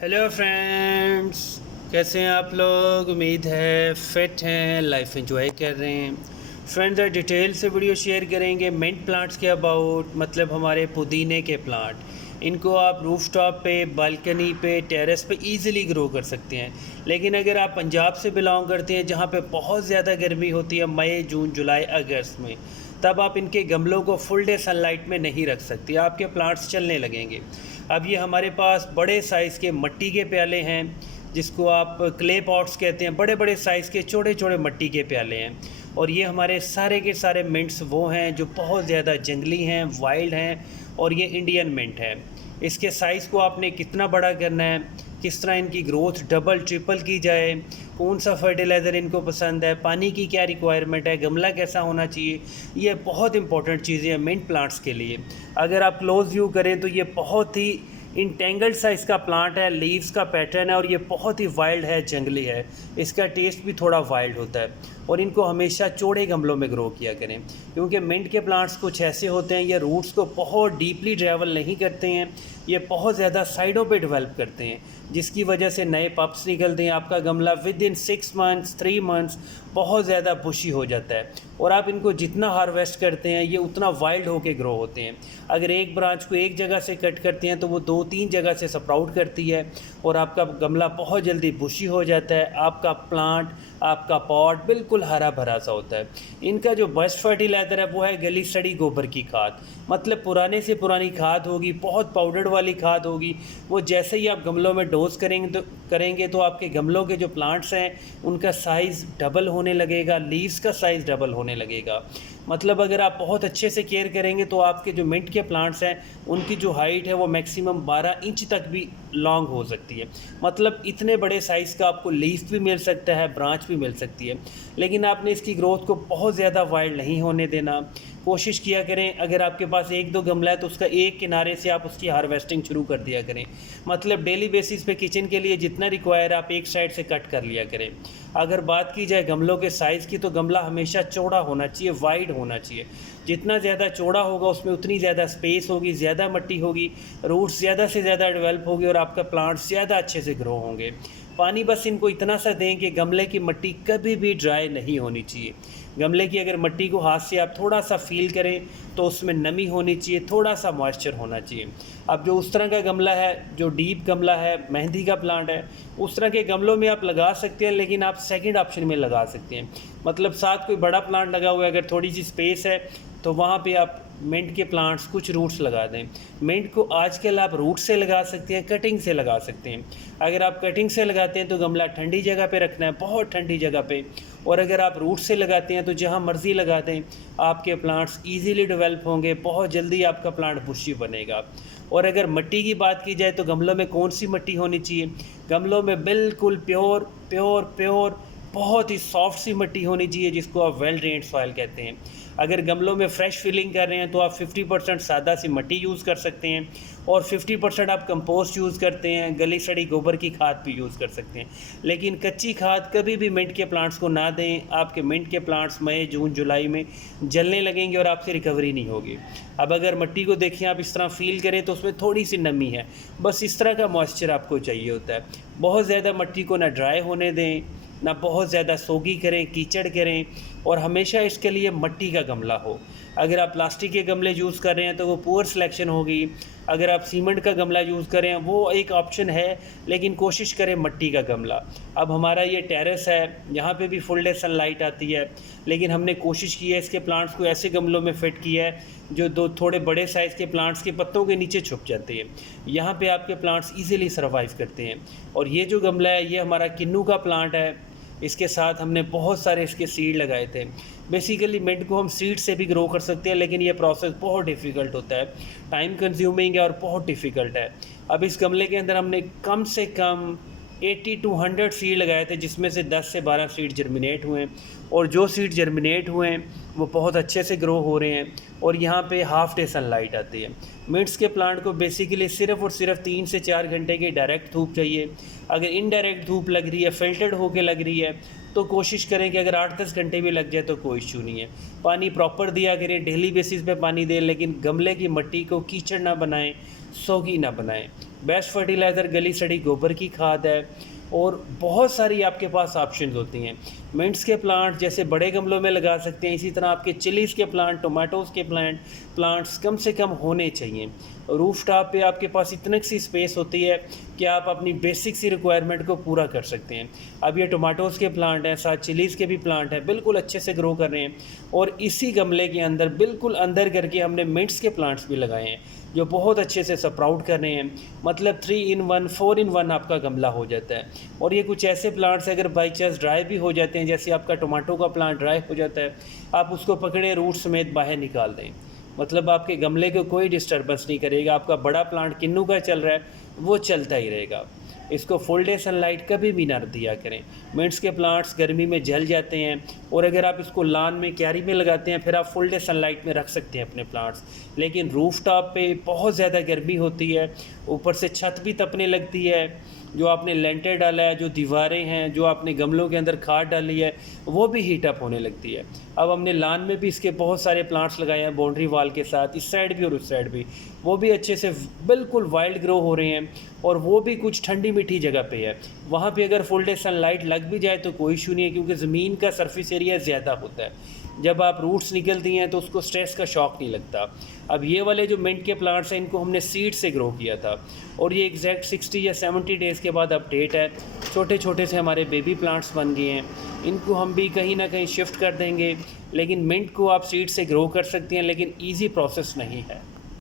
Hello friends, कैसे हैं आप लोग। उम्मीद है फिट हैं, लाइफ एंजॉय कर रहे हैं। फ्रेंड्स, आज डिटेल से वीडियो शेयर करेंगे मिंट प्लांट्स के अबाउट, मतलब हमारे पुदीने के प्लांट। इनको आप रूफटॉप पे, बालकनी पे, टेरेस पे इजीली ग्रो कर सकते हैं। लेकिन अगर आप पंजाब से बिलोंग करते हैं जहाँ पे बहुत ज़्यादा गर्मी होती है मई, जून, जुलाई, अगस्त में, तब आप इनके गमलों को फुल डे सनलाइट में नहीं रख सकते, आपके प्लांट्स चलने लगेंगे। अब ये हमारे पास बड़े साइज़ के मिट्टी के प्याले हैं, जिसको आप क्ले पॉट्स कहते हैं। बड़े बड़े साइज़ के छोटे छोटे मिट्टी के प्याले हैं। और ये हमारे सारे के सारे मिंट्स वो हैं जो बहुत ज़्यादा जंगली हैं, वाइल्ड हैं, और ये इंडियन मिंट है। इसके साइज़ को आपने कितना बड़ा करना है, किस तरह इनकी ग्रोथ डबल ट्रिपल की जाए, कौन सा फर्टिलाइज़र इनको पसंद है, पानी की क्या रिक्वायरमेंट है, गमला कैसा होना चाहिए, ये बहुत इंपॉर्टेंट चीज़ें हैं मिंट प्लांट्स के लिए। अगर आप क्लोज व्यू करें तो ये बहुत ही इंटेंगल्ड सा इसका प्लांट है, लीव्स का पैटर्न है, और ये बहुत ही वाइल्ड है, जंगली है। इसका टेस्ट भी थोड़ा वाइल्ड होता है। और इनको हमेशा चौड़े गमलों में ग्रो किया करें, क्योंकि मिंट के प्लांट्स कुछ ऐसे होते हैं, ये रूट्स को बहुत डीपली ट्रैवल नहीं करते हैं, ये बहुत ज़्यादा साइडों पे डेवलप करते हैं, जिसकी वजह से नए पप्स निकलते हैं। आपका गमला विद इन 6 मंथ्स 3 मंथ्स बहुत ज़्यादा बुशी हो जाता है। और आप इनको जितना हार्वेस्ट करते हैं ये उतना वाइल्ड होके ग्रो होते हैं। अगर एक ब्रांच को एक जगह से कट करते हैं तो वो 2-3 जगह से स्प्राउट करती है, और आपका गमला बहुत जल्दी बुशी हो जाता है। आपका प्लांट, आपका पॉट बिल्कुल हरा भरा सा होता है। इनका जो बेस्ट फर्टिलाइज़र है वो है गली सड़ी गोबर की खाद, मतलब पुराने से पुरानी खाद होगी, बहुत पाउडर्ड वाली खाद होगी। वो जैसे ही आप गमलों में डोज करेंगे तो आपके गमलों के जो प्लांट्स हैं उनका साइज़ डबल होने लगेगा, लीव्स का साइज़ डबल होने लगेगा। मतलब अगर आप बहुत अच्छे से केयर करेंगे तो आपके जो मिंट के प्लांट्स हैं उनकी जो हाइट है वो मैक्सिमम 12 इंच तक भी लॉन्ग हो सकती है। मतलब इतने बड़े साइज़ का आपको लीफ भी मिल सकता है, ब्रांच भी मिल सकती है। लेकिन आपने इसकी ग्रोथ को बहुत ज़्यादा वाइल्ड नहीं होने देना। कोशिश किया करें, अगर आपके पास 1-2 गमला है तो उसका एक किनारे से आप उसकी हार्वेस्टिंग शुरू कर दिया करें। मतलब डेली बेसिस पे किचन के लिए जितना रिक्वायर आप एक साइड से कट कर लिया करें। अगर बात की जाए गमलों के साइज़ की तो गमला हमेशा चौड़ा होना चाहिए, वाइड होना चाहिए। जितना ज़्यादा चौड़ा होगा उसमें उतनी ज़्यादा स्पेस होगी, ज़्यादा मिट्टी होगी, रूट्स ज़्यादा से ज़्यादा डेवलप होगी, और आपका प्लांट्स ज़्यादा अच्छे से ग्रो होंगे। पानी बस इनको इतना सा दें कि गमले की मिट्टी कभी भी ड्राई नहीं होनी चाहिए। गमले की अगर मिट्टी को हाथ से आप थोड़ा सा फील करें तो उसमें नमी होनी चाहिए, थोड़ा सा मॉइस्चर होना चाहिए। अब जो उस तरह का गमला है, जो डीप गमला है, मेहंदी का प्लांट है, उस तरह के गमलों में आप लगा सकते हैं, लेकिन आप सेकंड ऑप्शन में लगा सकते हैं। मतलब साथ कोई बड़ा प्लांट लगा हुआ है, अगर थोड़ी सी स्पेस है तो वहाँ पे आप मिंट के प्लांट्स, कुछ रूट्स लगा दें। मिंट को आजकल आप रूट से लगा सकते हैं, कटिंग से लगा सकते हैं। अगर आप कटिंग से लगाते हैं तो गमला ठंडी जगह पे रखना है, बहुत ठंडी जगह पे। और अगर आप रूट से लगाते हैं तो जहाँ मर्ज़ी लगा दें, आपके प्लांट्स ईजीली डेवलप होंगे, बहुत जल्दी आपका प्लांट बुशी बनेगा। और अगर मिट्टी की बात की जाए तो गमलों में कौन सी मिट्टी होनी चाहिए? गमलों में बिल्कुल प्योर प्योर प्योर बहुत ही सॉफ्ट सी मिट्टी होनी चाहिए, जिसको आप वेल ड्रेन्ड सॉइल कहते हैं। अगर गमलों में फ्रेश फिलिंग कर रहे हैं तो आप 50% सादा सी मिट्टी यूज़ कर सकते हैं, और 50% आप कंपोस्ट यूज़ करते हैं, गली सड़ी गोबर की खाद भी यूज़ कर सकते हैं। लेकिन कच्ची खाद कभी भी मिंट के प्लांट्स को ना दें। आपके मिंट के प्लांट्स मई, जून, जुलाई में जलने लगेंगे और आपसे रिकवरी नहीं होगी। अब अगर मिट्टी को देखें, आप इस तरह फील करें तो उसमें थोड़ी सी नमी है, बस इस तरह का मॉइस्चर आपको चाहिए होता है। बहुत ज़्यादा मिट्टी को ना ड्राई होने दें, ना बहुत ज़्यादा सोगी करें, कीचड़ करें, और हमेशा इसके लिए मिट्टी का गमला हो। अगर आप प्लास्टिक के गमले यूज़ कर रहे हैं तो वो पुअर सिलेक्शन होगी। अगर आप सीमेंट का गमला यूज़ करें वो एक ऑप्शन है, लेकिन कोशिश करें मिट्टी का गमला। अब हमारा ये टेरेस है, यहाँ पे भी फुल डे सनलाइट आती है, लेकिन हमने कोशिश की है इसके प्लांट्स को ऐसे गमलों में फिट किया है जो दो थोड़े बड़े साइज़ के प्लांट्स के पत्तों के नीचे छुप जाते हैं। यहाँ पे आपके प्लांट्स ईजिली सर्वाइव करते हैं। और ये जो गमला है ये हमारा किन्नू का प्लांट है। इसके साथ हमने बहुत सारे इसके सीड लगाए थे। बेसिकली मिंट को हम सीड से भी ग्रो कर सकते हैं, लेकिन ये प्रोसेस बहुत डिफ़िकल्ट होता है, टाइम कंज्यूमिंग है और बहुत डिफ़िकल्ट है। अब इस गमले के अंदर हमने कम से कम 80 to 100 सीड लगाए थे, जिसमें से 10 से 12 सीड जर्मिनेट हुए हैं, और जो सीड जर्मिनेट हुए हैं वो बहुत अच्छे से ग्रो हो रहे हैं। और यहाँ पे हाफ डे सनलाइट आती है। मिंट्स के प्लांट को बेसिकली सिर्फ़ और सिर्फ 3 से 4 घंटे की डायरेक्ट धूप चाहिए। अगर इनडायरेक्ट धूप लग रही है, फिल्टर्ड होके लग रही है, तो कोशिश करें कि अगर 8-10 घंटे भी लग जाए तो कोई इशू नहीं है। पानी प्रॉपर दिया करें, डेली बेसिस पे पानी दें, लेकिन गमले की मिट्टी को कीचड़ ना बनाएं, सोगी ना बनाएं। बेस्ट फर्टिलाइज़र गली सड़ी गोबर की खाद है, और बहुत सारी आपके पास ऑप्शंस होती हैं। मिंट्स के प्लांट जैसे बड़े गमलों में लगा सकते हैं, इसी तरह आपके चिलीज़ के प्लांट, टोमेटोज़ के प्लांट्स कम से कम होने चाहिए। रूफ टॉप पे आपके पास इतनी सी स्पेस होती है कि आप अपनी बेसिक सी रिक्वायरमेंट को पूरा कर सकते हैं। अब ये टोमेटोज़ के प्लांट हैं, साथ चिलीज़ के भी प्लांट हैं, बिल्कुल अच्छे से ग्रो कर रहे हैं। और इसी गमले के अंदर बिल्कुल अंदर करके हमने मिंट्स के प्लांट्स भी लगाए हैं, जो बहुत अच्छे से स्प्राउट कर रहे हैं। मतलब 3 in 1 4 in 1 आपका गमला हो जाता है। और ये कुछ ऐसे प्लांट्स अगर बाई चांस ड्राई भी हो जाते हैं, जैसे आपका टोमेटो का प्लांट ड्राई हो जाता है, आप उसको पकड़े रूट समेत बाहर निकाल दें, मतलब आपके गमले को कोई डिस्टर्बेंस नहीं करेगा। आपका बड़ा प्लांट किन्नू का चल रहा है, वो चलता ही रहेगा। इसको फुल डे सनलाइट कभी भी ना दिया करें। मिंट्स के प्लांट्स गर्मी में जल जाते हैं, और अगर आप इसको लान में क्यारी में लगाते हैं, फिर आप फुल डे सनलाइट में रख सकते हैं अपने प्लांट्स। लेकिन रूफ टॉप पे बहुत ज़्यादा गर्मी होती है, ऊपर से छत भी तपने लगती है, जो आपने लेंटर डाला है, जो दीवारें हैं, जो आपने गमलों के अंदर खाद डाली है, वो भी हीट अप होने लगती है। अब हमने लान में भी इसके बहुत सारे प्लांट्स लगाए हैं बाउंड्री वॉल के साथ, इस साइड भी और उस साइड भी, वो भी अच्छे से बिल्कुल वाइल्ड ग्रो हो रहे हैं, और वो भी कुछ ठंडी मीठी जगह पे है। वहाँ पे अगर फुल डे सनलाइट लग भी जाए तो कोई इशू नहीं है, क्योंकि ज़मीन का सरफेस एरिया ज़्यादा होता है। जब आप रूट्स निकलती हैं तो उसको स्ट्रेस का शॉक नहीं लगता। अब ये वाले जो मिंट के प्लांट्स हैं, इनको हमने सीड से ग्रो किया था, और ये एग्जैक्ट 60 या 70 डेज़ के बाद अपडेट है। छोटे छोटे से हमारे बेबी प्लांट्स बन गए हैं। इनको हम भी कहीं ना कहीं शिफ्ट कर देंगे। लेकिन मिंट को आप सीड से ग्रो कर सकते हैं, लेकिन ईजी प्रोसेस नहीं है।